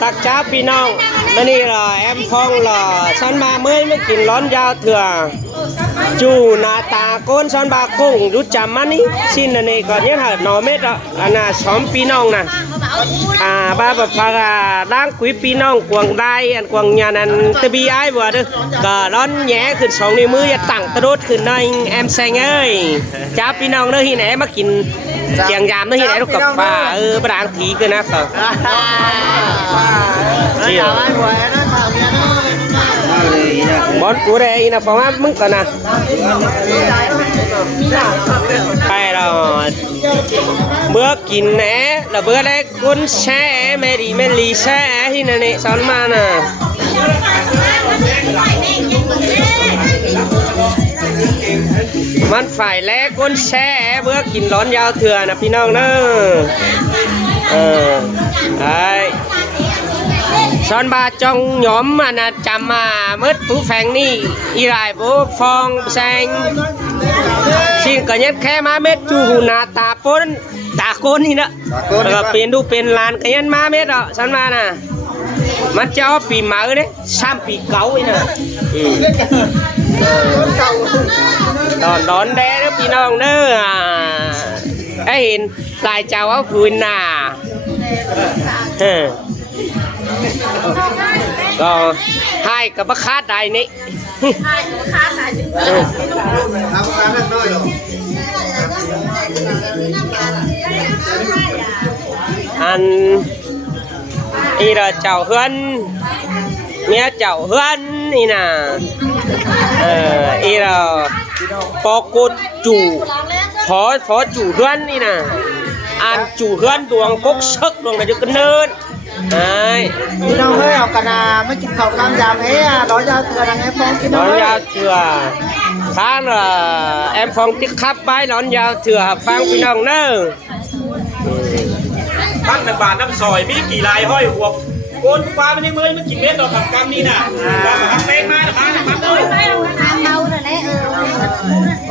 ตักจ้าพี่น้องมานี่ล่ะแอมฟองล่ะฉันมาเมื่อยไม่กินร้อนยาวเถื่อจูนาตาโกนฉันบากุ้งรู้จำมันนี่ชิ้นอันนี้ก่อนเนี่ยค่ะหน่อเม็ดอ่ะอันน่ะสองพี่น้องนะบ้าแบบฟังร่างคุยพี่น้องกวางได้อันกวางยานันตะบีไอ้บัวเด้อก็ร้อนแย่ขึ้นสองนิ้วมืออย่าตั้งตะโดดขึ้นในแอมแซงเอ้ยจ้าพี่น้องเด้อที่ไหนมากินเจียงยามเด้อที่ไหนลูกกับป้าประดางทีกันนะต่อบอลกูได้นะฟังว่ามึงก่อนนะไปเราเมื่อกินแหนแล้วเบื่อได้กุนแช่เมลีแช่ที่นั่นนี่สอนมาน่ะมันฝ่ายแรกกุนแช่เมื่อกินร้อนยาวเถื่อนะพี่น้องเนอะไอ้สอนบาจงหยอมมานะจำมาเมื่อผู้แฝงนี่อีไรผู้ฟองแสงสิ่งก็ยัดแค่มาเม็ดจูหูนาตาปนตาโกนนี่นะแล้วก็เป็นดูเป็นลานก็ยันมาเม็ดอ่ะสอนมาน่ะมันจะเอาปีหมาเนี่ยซ้ำปีเก่าอีน่ะตอนร้อนแดดพี่น้องเด้อไอ้เห็นลายเจ้าเอาฝืนหน้าก็ให้กับบัคาดได้นี่อันอีเราเจ้าเฮือนเมียเจ้าเฮือนนี่นะอีเราปอกุดจู่ขอจู่เฮือนนี่นะอันจู่เฮือนดวงกกซึกดวงกระจุกเนินพี่น้องเฮ้ยเอากันนะไม่กินข้าวกลางยามเฮ้ยร้อนยาวเถื่อนไงฟองกินร้อนยาวเถื่อข้างแอมฟองติ๊กขับไปร้อนยาวเถื่อฟังพี่น้องเนอะท่านบาทน้ำซอยมีกี่ลายห้อยหัวโกนปลาไม่ได้เมื่อยมันกินเม็ดต่อกับกรรมนี่น่ะเราทำเต้มานะครับนะครับเลยเมาเลยเนี่ย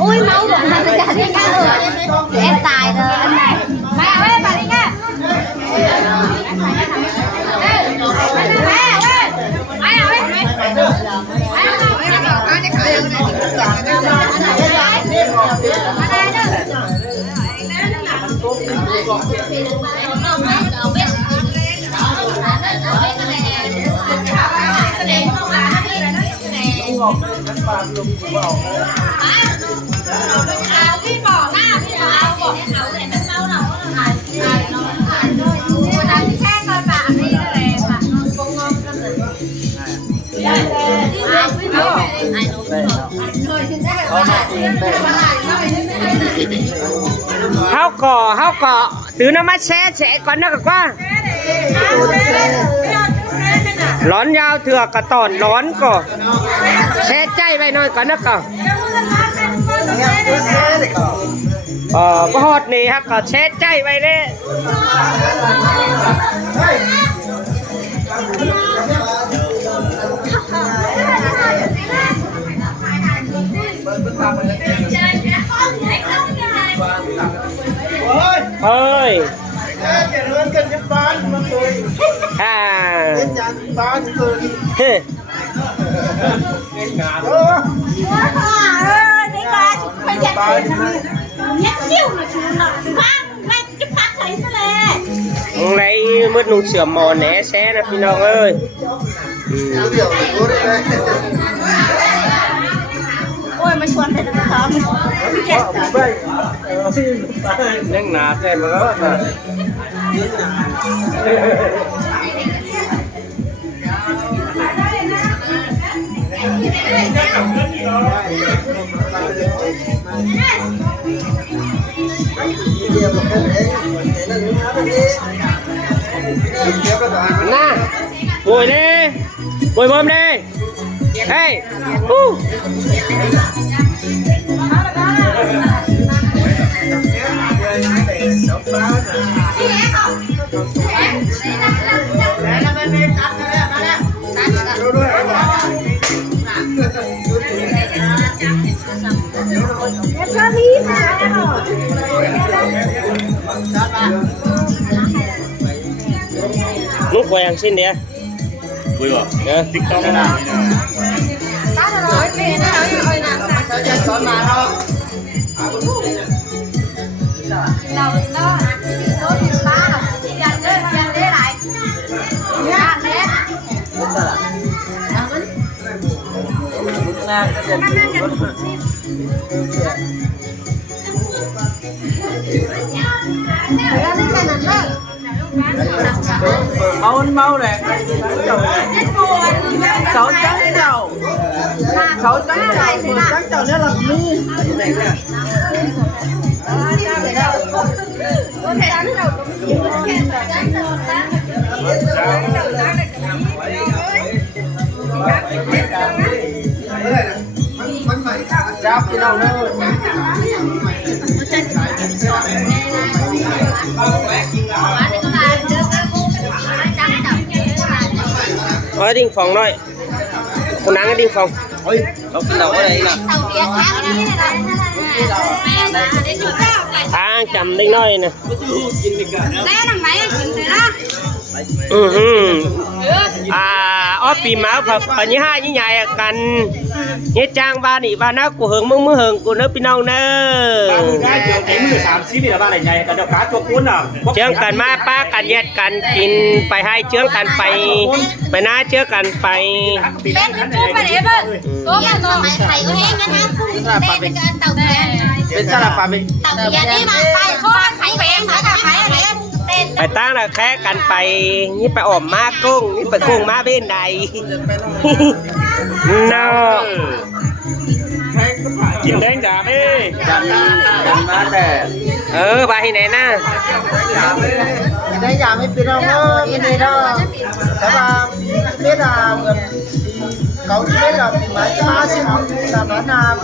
อุ้ยเมาหมดเลยจะที่กันเลยแอบตายเลยมาเว้ยมาดิแกพี่บอกหน้าพี่เอาบอกให้เขาเลยเป็นเมาเราดังแค่ตอนบ่ายนี่เลยค่ะกงงกันเลยเฮาก่อตื่นน้ำมาแช่ก่อนนะกับว่าร้อนยาวเถื่อกระตอนร้อนก่อแช่ใจไปหน่อยก่อนนะก่อบ่ฮอดนี่ฮะก็แช่ใจไปเลยเฮ้ยจะเลื่อนกันยันบ้านมาเลยยันบ้านเลยนี่ก็ไปยัดเลยยัดจิ้วมาชูหน่อยบ้างแม่จะพักไหนซะเลยในมืดนุ่งเสื่อมหมอนแหนแซ่นะพี่น้องเอ้ยโอ้ยมาชวนเป็นน้องเล่งหนาแซ่มาแล้วน่าบวยเลยบวยบอมเลยเฮ้ย นุ๊กแหวงสิ้นเดียว คุยบ่ ติ๊กต๊อก นะ ta là nói về nó nói ơi nè Sao chân có mà không? đầu đó số thứ ba là dành để lại nha đấy Mau nè. Sáu trắng đầu. Sáu trắng đầu, 10 trắng đầu nữa là mi. Chắp cái đầu nữa. Ôi đinh phòng nói con nắng cái đinh phòng Ôi, nó cái đầu ở đây nè. chầm đinh nói nèปีม้าฝันยี่ห้ายี่ใหญ่กันยี่จ้างบ้านนี่บ้านนักกูเหิงมึงเหิงกูเนื้อพี่น้องเน้อ บ้านมึงได้เจอไอ้มือ30นี่แหละบ้านไหนใหญ่กันเจ้าขาตัวคุ้นอ่ะ เชื่องกันมาป้ากันแยกกันกินไปให้เชื่องกันไปน้าเชื่อกันไป bên chú bà đẹp ơi có mà nó mày thầy có hén cái hang phun đen cái tàu đen Bên sao là phà mình? tàu đen đi mà tay có thầy bèn hả thầy ở đây ไปตั้งแต่แค่กันไปนี่ไปออมมากุ้งนี่ไปกุ้งมาbênใด no กินแดงจ่าเอ้ Chẳng má đẻ. ไปไหนนะ Đây nhà mới biết đâu nó in đây đâu. Các bà biết là cậu biết là má xin là bán là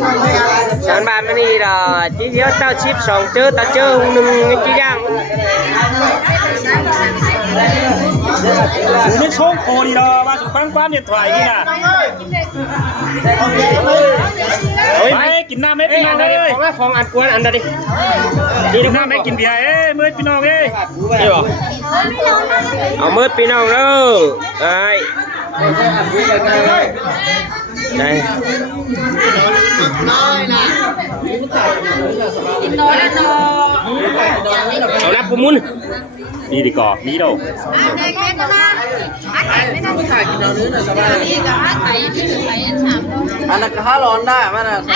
má mới ăn. ฉันบ้านไม่นี่ดอกจีเดียวเจ้าชิป2เจอตาเจอหนึ่งจีย่าง นี่โชคโคดีดอมาสุดฟังความเนี่ยถ่ายนี่น่ะเฮ้ยไม่กินน้ำไม่พี่น้องเลย ของอันกวนอันใดดิ กินน้ำไม่กินเบียร์เมื่อพี่น้องเอ้ นี่บอกเอามือพี่น้องเด้อไอ้ไหน เอาละปุ่มมุน นี่ดีกว่านี่ดู Ăn là cá lón đây, mà là